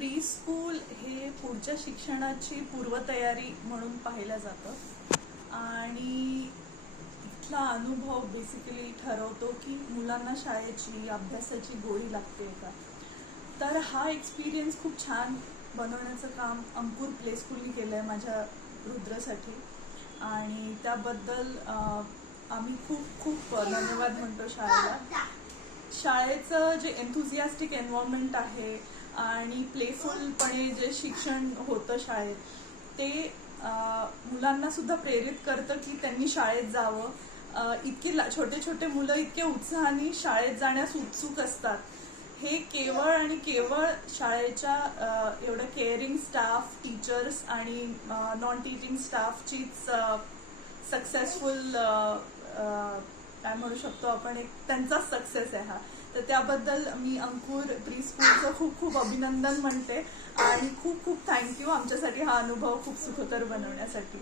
Pre school हे पुढच्या शिक्षणाची पूर्वतयारी म्हणून पाहिलं जातं आणि इथला अनुभव बेसिकली ठरवतो की मुलांना शाळेची अभ्यासाची गोडी लागते का. तर हा एक्सपिरियन्स खूप छान बनवण्याचं काम अंकुर प्ले स्कूलनी केलं आहे माझ्या रुद्रसाठी आणि त्याबद्दल आम्ही खूप खूप धन्यवाद म्हणतो शाळेला. शाळेचं जे एन्थुझियास्टिक एन्व्हायरमेंट आहे आणि प्लेफुलपणे जे शिक्षण होतं शाळेत ते मुलांना सुद्धा प्रेरित करतं की त्यांनी शाळेत जावं. इतके छोटे छोटे मुलं इतके उत्साहाने शाळेत जाण्यास उत्सुक असतात. हे केवळ आणि केवळ शाळेच्या एवढं केअरिंग स्टाफ, टीचर्स आणि नॉन टीचिंग स्टाफचीच सक्सेसफुल काय म्हणू शकतो आपण, एक त्यांचाच सक्सेस आहे हा. तर त्याबद्दल मी अंकुर प्री स्कूलचं खूप खूप अभिनंदन म्हणते आणि खूप खूप थँक्यू आमच्यासाठी हा अनुभव खूप सुखकर बनवण्यासाठी.